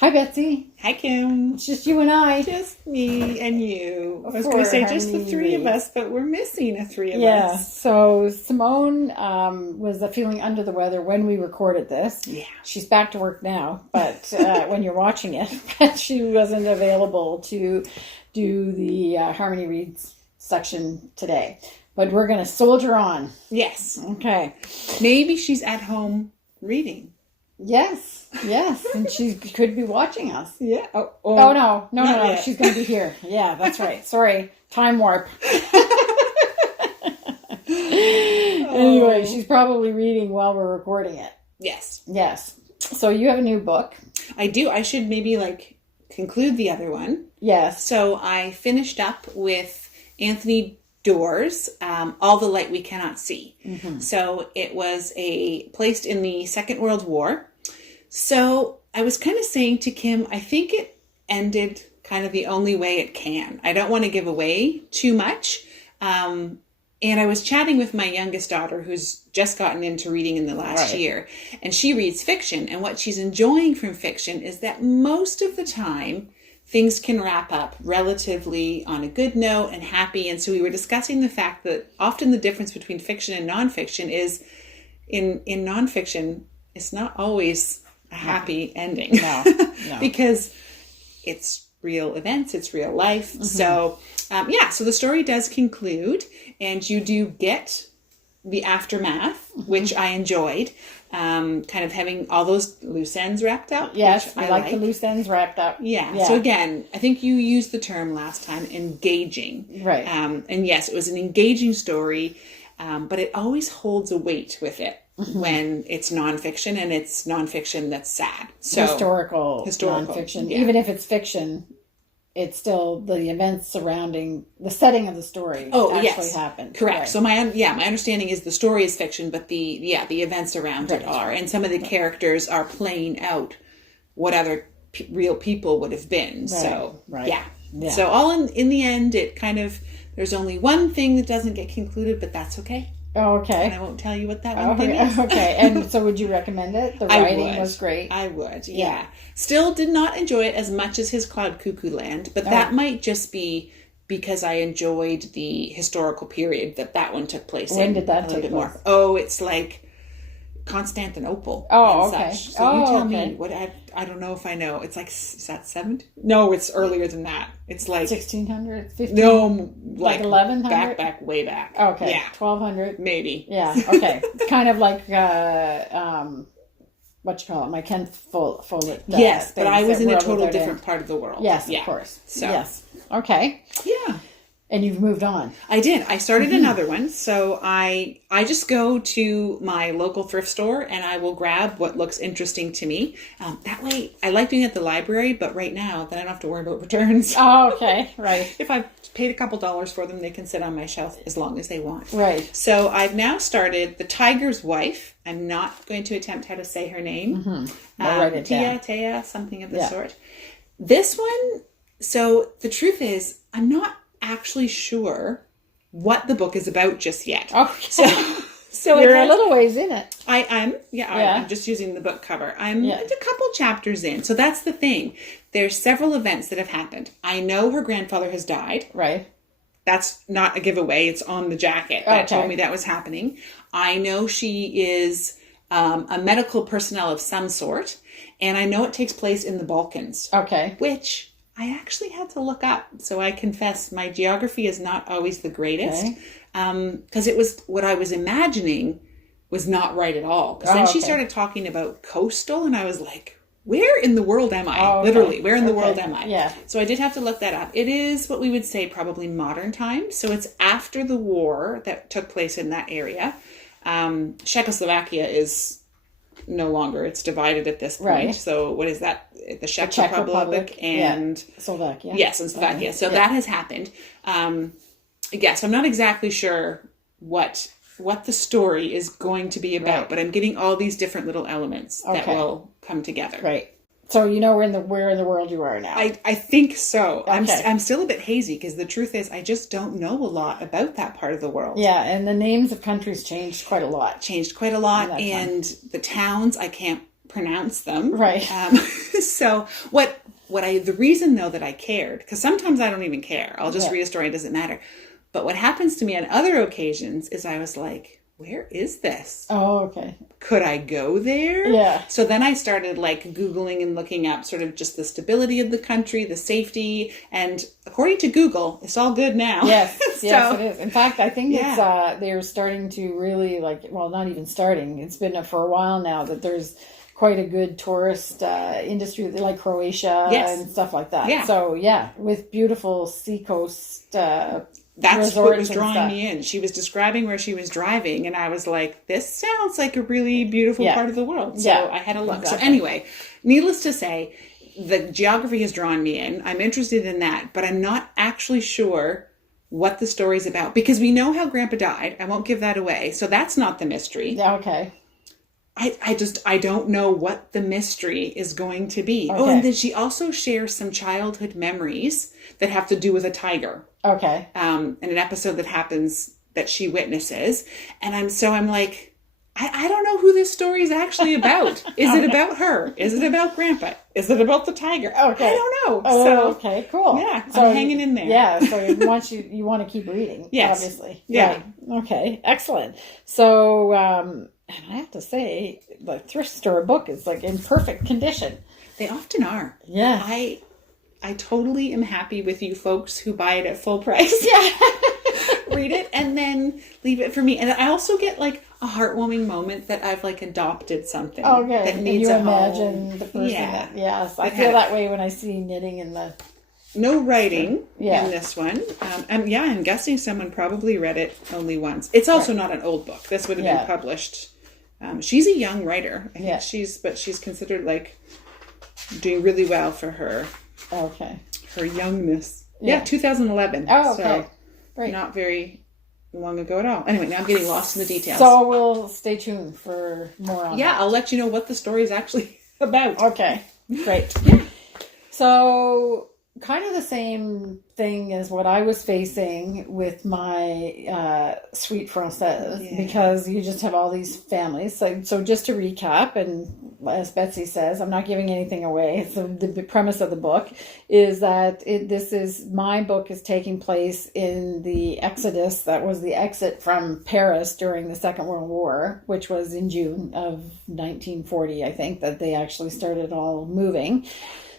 Hi, Betsy. Hi, Kim. It's just you and I. Just me and you. I was going to say just the three of us, but we're missing a three of us. Yeah. So Simone was feeling under the weather when we recorded this. Yeah. She's back to work now, but when you're watching it, but she wasn't available to do the Harmony Reads section today. But we're going to soldier on. Yes. Okay. Maybe she's at home reading. Yes, and she could be watching us. Yeah. Oh no. Yet. She's going to be here. Yeah, that's right. Sorry, time warp. Anyway, she's probably reading while we're recording it. Yes. So you have a new book. I do. I should maybe conclude the other one. Yes. So I finished up with Anthony Dewar's All the Light We Cannot See. Mm-hmm. So it was placed in the Second World War. So I was kind of saying to Kim, I think it ended kind of the only way it can. I don't want to give away too much. And I was chatting with my youngest daughter, who's just gotten into reading in the last year, and she reads fiction. And what she's enjoying from fiction is that most of the time, things can wrap up relatively on a good note and happy. And so we were discussing the fact that often the difference between fiction and nonfiction is in nonfiction, it's not always a happy ending. No. Because it's real events, it's real life. Mm-hmm. So, so the story does conclude, and you do get the aftermath, which I enjoyed. Kind of having all those loose ends wrapped up. Yes, I like the loose ends wrapped up. Yeah. So again, I think you used the term last time, engaging. Right. And yes, it was an engaging story, but it always holds a weight with it when it's nonfiction, and it's nonfiction that's sad. So historical nonfiction. Yeah. Even if it's fiction, it's still the events surrounding the setting of the story actually happened. Correct. Right. So my understanding is the story is fiction, but the events around it are, and some of the characters are playing out what other real people would have been. Right. So yeah. So all in the end, it kind of, there's only one thing that doesn't get concluded, but that's okay. Oh, okay. And I won't tell you what that one thing is. Okay. And so would you recommend it? The writing was great. I would, yeah. Still did not enjoy it as much as his Cloud Cuckoo Land, but that might just be because I enjoyed the historical period that one took place in. When did that a little take bit place? more. Oh, it's like Constantinople. Oh, and okay. Such. So you tell me what I don't know if I know. It's like, is that 70? No, it's earlier than that. It's like 1600, 1500? No, like 1100? Back, way back. Okay. Yeah. 1200? Maybe. Yeah, okay. It's kind of like, what you call it? My Ken Follett. Yes, but I was in a total different part of the world. Yes, of course. So. Yes. Okay. Yeah. And you've moved on. I did. I started another one. So I just go to my local thrift store and I will grab what looks interesting to me. That way, I like doing it at the library, but right now, then I don't have to worry about returns. Oh, okay. Right. If I've paid a couple dollars for them, they can sit on my shelf as long as they want. Right. So I've now started The Tiger's Wife. I'm not going to attempt how to say her name. Mm-hmm. I'll write it down. Tia, something of the sort. This one, so the truth is, I'm not actually sure what the book is about just yet. Okay. So you're a little ways in it. I'm just using the book cover. I'm a couple chapters in. So that's the thing. There's several events that have happened. I know her grandfather has died. Right. That's not a giveaway. It's on the jacket that told me that was happening. I know she is a medical personnel of some sort. And I know it takes place in the Balkans. Okay. Which I actually had to look up. So I confess my geography is not always the greatest. Because it was what I was imagining was not right at all. Because then she started talking about coastal and I was like, where in the world am I? Literally, where in the world am I? Yeah. So I did have to look that up. It is what we would say probably modern times. So it's after the war that took place in that area. Czechoslovakia is no longer, it's divided at this point. Right. So what is that? The Czech Republic and Slovakia. Yes, and Slovakia. So that has happened. Yes, I'm not exactly sure what the story is going to be about, but I'm getting all these different little elements that will come together. Right. So you know where in the world you are now. I think so. Okay. I'm still a bit hazy because the truth is I just don't know a lot about that part of the world. Yeah, and the names of countries changed quite a lot. And the towns I can't pronounce them. Right. So the reason though that I cared, because sometimes I don't even care. I'll just read a story. It doesn't matter. But what happens to me on other occasions is I was like, where is this? Oh, okay. Could I go there? Yeah. So then I started like Googling and looking up sort of just the stability of the country, the safety. And according to Google, it's all good now. Yes, So, yes, it is. In fact, I think it's they're starting to really not even starting. It's been for a while now that there's quite a good tourist industry, like Croatia and stuff like that. Yeah. So with beautiful seacoast. That's what was drawing me in. She was describing where she was driving, and I was like, this sounds like a really beautiful part of the world. So I had a look. Exactly. So anyway, needless to say, the geography has drawn me in. I'm interested in that, but I'm not actually sure what the story's about, because we know how Grandpa died. I won't give that away. So that's not the mystery. Yeah, okay. I don't know what the mystery is going to be. Okay. Oh, and then she also shares some childhood memories that have to do with a tiger. Okay. In an episode that happens that she witnesses. And I'm like, I don't know who this story is actually about. Is it about her? Is it about Grandpa? Is it about the tiger? Okay. I don't know. Oh, So, okay, cool. Yeah, so I'm hanging in there. Yeah, so you want to keep reading, yes. obviously. Yeah. Right. Okay, excellent. So, and I have to say, the thrift store book is like in perfect condition. They often are. Yeah. I totally am happy with you folks who buy it at full price. Yeah. Read it and then leave it for me. And I also get like a heartwarming moment that I've like adopted something. Okay. That needs and you a imagine home. the person Yeah. Yes. I feel that way when I see knitting in the... No writing in this one. I'm guessing someone probably read it only once. It's also not an old book. This would have been published. She's a young writer. I think she's considered like doing really well for her. Okay. Her youngness. Yeah, 2011. Oh, okay. So Great. not very long ago at all. Anyway, now I'm getting lost in the details. So we'll stay tuned for more on that. Yeah, I'll let you know what the story is actually about. Okay. Great. So kind of the same thing as what I was facing with my Suite Française, because you just have all these families. So just to recap, and as Betsy says, I'm not giving anything away. So the premise of the book is that my book is taking place in the Exodus, that was the exit from Paris during the Second World War, which was in June of 1940, I think, that they actually started all moving.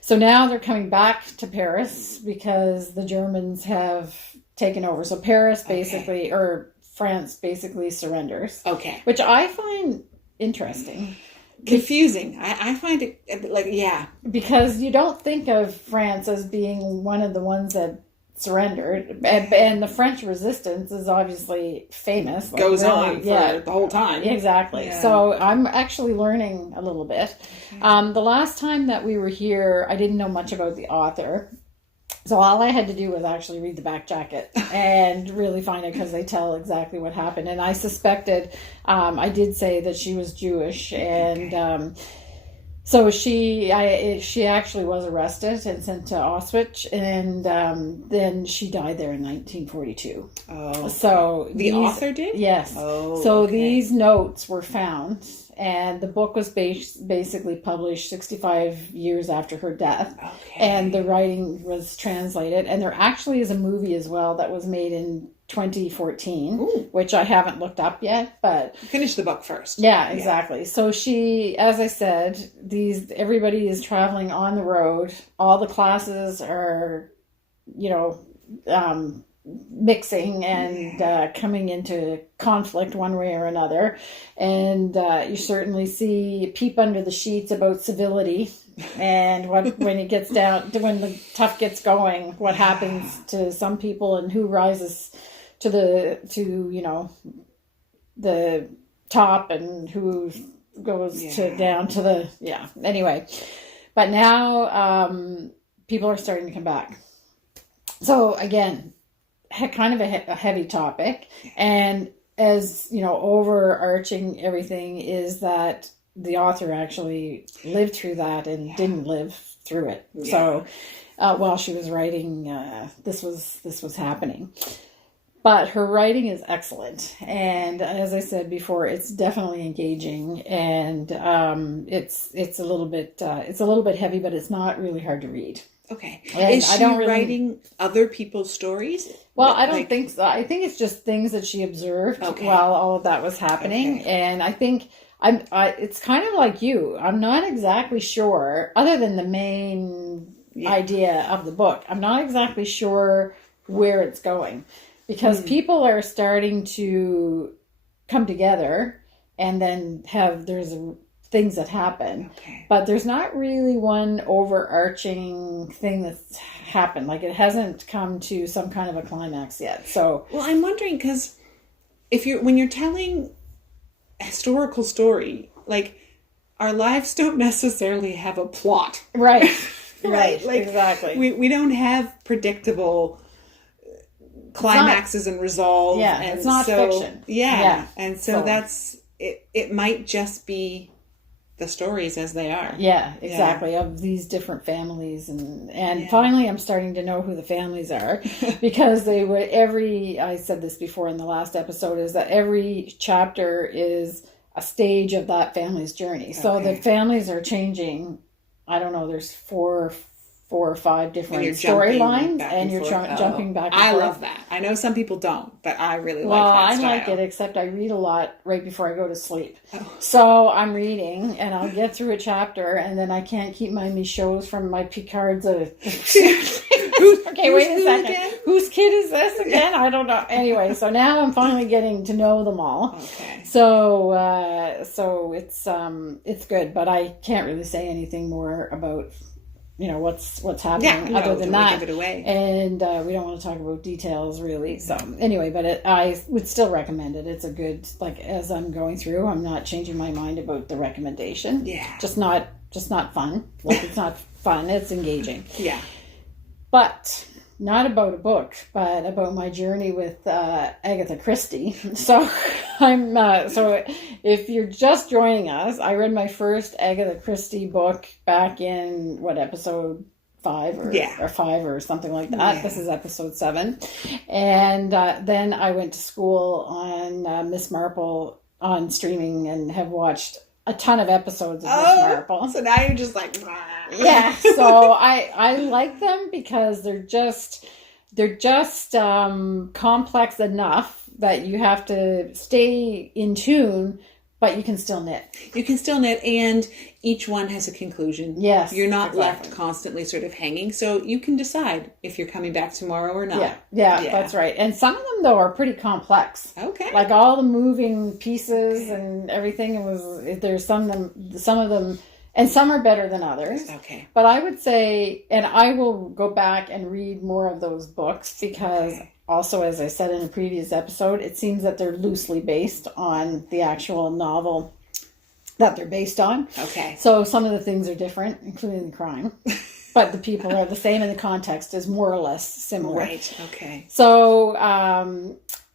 So now they're coming back to Paris because the Germans have taken over. So Paris basically, or France basically surrenders. Okay. Which I find interesting. Confusing. I find it like, because you don't think of France as being one of the ones that surrendered. And the French resistance is obviously famous. Goes on for the whole time. Exactly. Yeah. So I'm actually learning a little bit. Okay. The last time that we were here, I didn't know much about the author. So all I had to do was actually read the back jacket and really find it, because they tell exactly what happened. And I suspected, I did say that she was Jewish, and so she actually was arrested and sent to Auschwitz, and then she died there in 1942. Oh, so the author did? Yes. Oh, so these notes were found, and the book was basically published 65 years after her death. Okay. And the writing was translated, and there actually is a movie as well that was made in 2014, which I haven't looked up yet, but finish the book first. Yeah, exactly. So she, as I said, everybody is traveling on the road. All the classes are, mixing and coming into conflict one way or another. And you certainly see peep under the sheets about civility, and when it gets down to when the tough gets going, what happens to some people and who rises to the top and who goes down to the anyway. But now people are starting to come back. So again, kind of a heavy topic, and as overarching everything is that the author actually lived through that and didn't live through it. So while she was writing, this was happening. But her writing is excellent, and as I said before, it's definitely engaging, and it's a little bit heavy, but it's not really hard to read. Okay. And is she writing other people's stories? Well, I don't think so. I think it's just things that she observed while all of that was happening, and I think it's kind of like you. I'm not exactly sure, other than the main idea of the book. I'm not exactly sure where it's going. Because people are starting to come together, and then there's things that happen. Okay. But there's not really one overarching thing that's happened. Like, it hasn't come to some kind of a climax yet. So, well, I'm wondering, because when you're telling a historical story, like, our lives don't necessarily have a plot. Right. Right. Like, exactly. We don't have predictable climaxes and resolve. Yeah, and it's not fiction. Yeah. And so that's it. It might just be the stories as they are. Yeah, exactly. Of these different families, and finally I'm starting to know who the families are, because I said this before in the last episode, is that every chapter is a stage of that family's journey. So the families are changing. I don't know, there's four or five different storylines, and you're jumping back and forth. I love that. I know some people don't, but I really like that style. Well, I like it, except I read a lot right before I go to sleep. Oh. So I'm reading, and I'll get through a chapter, and then I can't keep my Michauds from my Picards. Okay, wait a second. Again? Whose kid is this again? I don't know. Anyway, so now I'm finally getting to know them all. Okay. So it's good, but I can't really say anything more about what's happening other than that. Give it away. And we don't want to talk about details really. So anyway, but I would still recommend it. It's a good, like, as I'm going through, I'm not changing my mind about the recommendation. Yeah. Just not fun. Like, it's not fun. It's engaging. Yeah. But not about a book, but about my journey with Agatha Christie. So so if you're just joining us, I read my first Agatha Christie book back in episode 5 or 5 or something like that. Yeah. This is episode 7, and then I went to school on Miss Marple on streaming and have watched a ton of episodes of Miss Marple. So now you're just like, yeah. So I like them because they're just complex enough that you have to stay in tune, but you can still knit. You can still knit, and each one has a conclusion. Yes. You're not left constantly sort of hanging, so you can decide if you're coming back tomorrow or not. Yeah, that's right. And some of them, though, are pretty complex. Okay. Like all the moving pieces and everything, there's some of them, and some are better than others. Okay. But I would say, and I will go back and read more of those books because... Okay. Also, as I said in a previous episode, it seems that they're loosely based on the actual novel that they're based on. Okay. So some of the things are different, including the crime. But the people are the same, and the context is more or less similar. Right, okay. So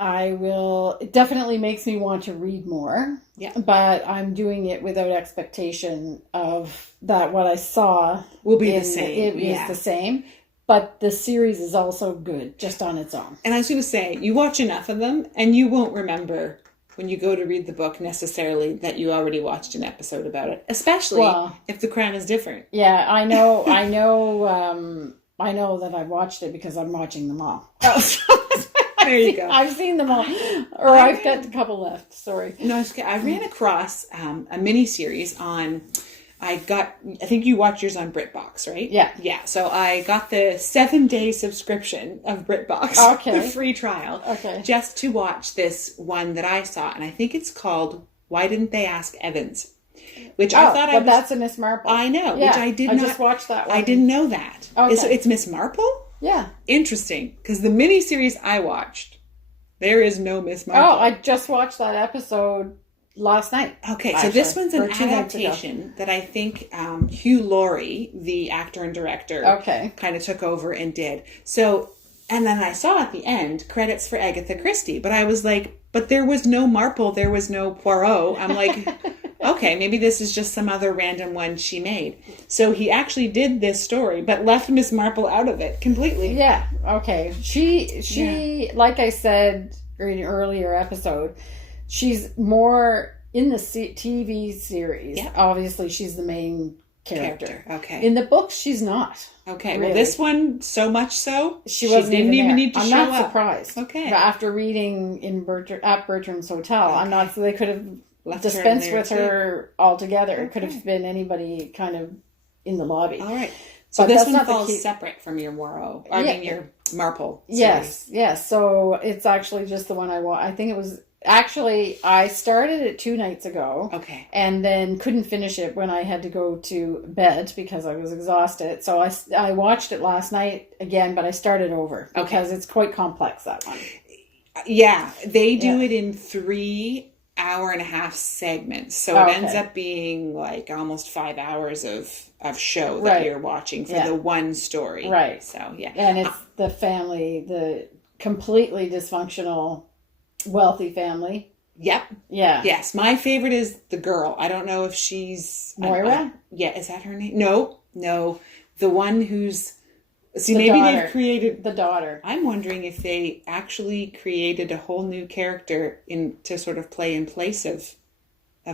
it definitely makes me want to read more. Yeah. But I'm doing it without expectation of that what I saw will be the same. It is the same. But the series is also good, just on its own. And I was going to say, you watch enough of them, and you won't remember when you go to read the book necessarily that you already watched an episode about it. Especially if the crime is different. Yeah, I know that I've watched it because I'm watching them all. There you go. I've seen them all. Or I've got a couple left. Sorry. No, I ran across a mini-series on... I think you watch yours on BritBox, right? Yeah. Yeah. So I got the 7-day subscription of BritBox. Okay. The free trial. Okay. Just to watch this one that I saw. And I think it's called Why Didn't They Ask Evans? Which I thought that's a Miss Marple. I know. Yeah, which I did not. I just watched that one. I didn't know that. Okay. So it's Miss Marple? Yeah. Interesting. Because the miniseries I watched, there is no Miss Marple. Oh, I just watched that episode last night. Okay, so this one's an adaptation that I think Hugh Laurie, the actor and director, kind of took over and did. So, and then I saw at the end credits for Agatha Christie, but I was like, but there was no Marple, there was no Poirot. I'm like, okay, maybe this is just some other random one she made. So he actually did this story, but left Miss Marple out of it completely. Yeah. Okay. She like I said in an earlier episode, she's more in the TV series. Yeah. Obviously, she's the main character. Okay. In the books, she's not. Okay. Really. Well, this one, so much so, she didn't even need to show up. I'm not surprised. Okay. But after reading at Bertram's Hotel, I'm not. They could have dispensed with her altogether. Okay. It could have been anybody kind of in the lobby. All right. So this one falls separate from your Morrow. I mean, your Marple series. Yes. So it's actually just the one I think it was. Actually, I started it 2 nights ago. Okay. And then couldn't finish it when I had to go to bed because I was exhausted. So I watched it last night again, but I started over because it's quite complex, that one. Yeah. They do it in 3 hour-and-a-half segments. So it ends up being like almost 5 hours of show that you're watching for the one story. Right. So, yeah. And it's the family, the completely dysfunctional wealthy family. Yep. Yeah. Yes. My favorite is the girl. I don't know if she's Moira. Yeah. Is that her name? No. The one who's they've created the daughter. I'm wondering if they actually created a whole new character to sort of play in place of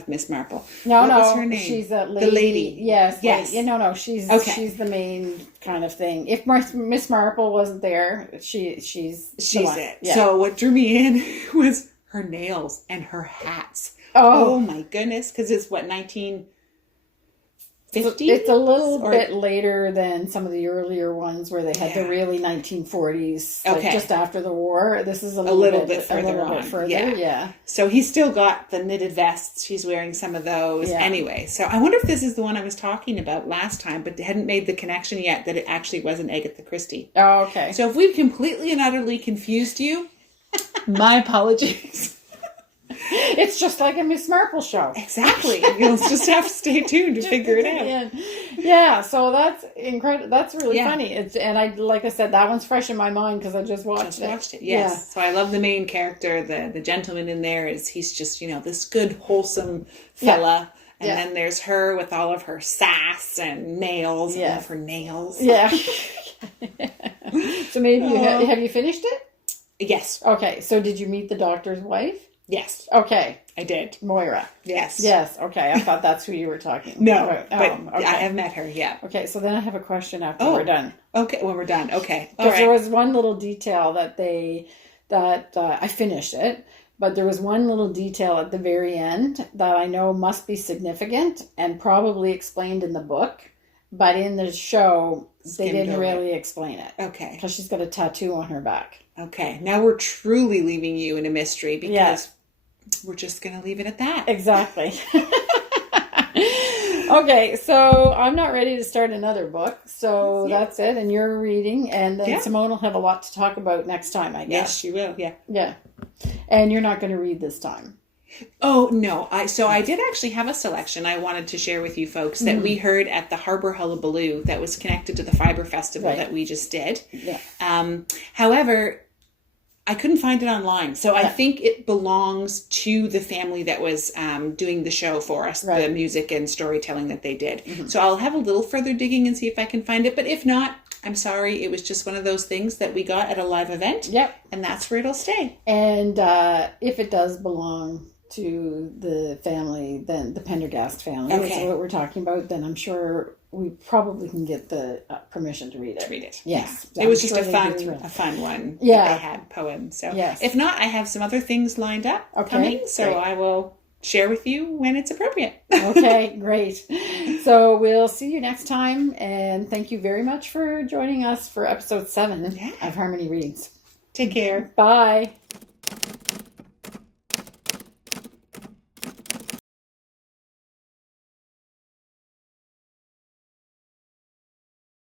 Miss Marple. What was her name? She's that lady. The lady. Yes. Yes. No. She's the main kind of thing. If Miss Marple wasn't there, she's it. Yeah. So what drew me in was her nails and her hats. Oh my goodness! Because it's 1950s. It's a little bit later than some of the earlier ones where they had the really 1940s, like just after the war. This is a little bit further. Yeah. So he's still got the knitted vests. She's wearing some of those anyway. So I wonder if this is the one I was talking about last time, but hadn't made the connection yet that it actually wasn't Agatha Christie. Oh, okay. So if we've completely and utterly confused you, my apologies. It's just like a Miss Marple show. Exactly. You'll just have to stay tuned to figure it out. Yeah, so that's incredible. That's really funny. And like I said, that one's fresh in my mind because I just watched it. Yes. Yeah. So I love the main character. The gentleman in there he's just, this good, wholesome fella. And then there's her with all of her sass and nails. I love her nails. Yeah. So maybe have you finished it? Yes. Okay. So did you meet the doctor's wife? Yes. Okay. I did. Moira. Yes. Yes. Okay. I thought that's who you were talking about. No, but I have met her, yeah. Okay, so then I have a question after we're done. Okay, when we're done. Okay. Because there was one little detail that I finished it, but there was one little detail at the very end that I know must be significant and probably explained in the book, but in the show, they didn't really explain it. Okay. Because she's got a tattoo on her back. Okay. Now we're truly leaving you in a mystery because we're just going to leave it at that. Exactly. Okay, so I'm not ready to start another book, so that's it, and you're reading, and then Simone will have a lot to talk about next time, I guess. Yes, she will, yeah. Yeah. And you're not going to read this time. Oh, no. I did actually have a selection I wanted to share with you folks that we heard at the Harbor Hullabaloo that was connected to the Fiber Festival that we just did. Yeah. However, I couldn't find it online. So I think it belongs to the family that was doing the show for us, the music and storytelling that they did. Mm-hmm. So I'll have a little further digging and see if I can find it. But if not, I'm sorry. It was just one of those things that we got at a live event. Yep. And that's where it'll stay. And if it does belong to the family, then the Pendergast family, is what we're talking about, then I'm sure we probably can get the permission to read it. Yes. Yeah. It was just a fun one. Yeah. They had poems. So yes. If not, I have some other things lined up coming. So I will share with you when it's appropriate. Okay, great. So we'll see you next time. And thank you very much for joining us for episode 7 of Harmony Reads. Take care. Bye.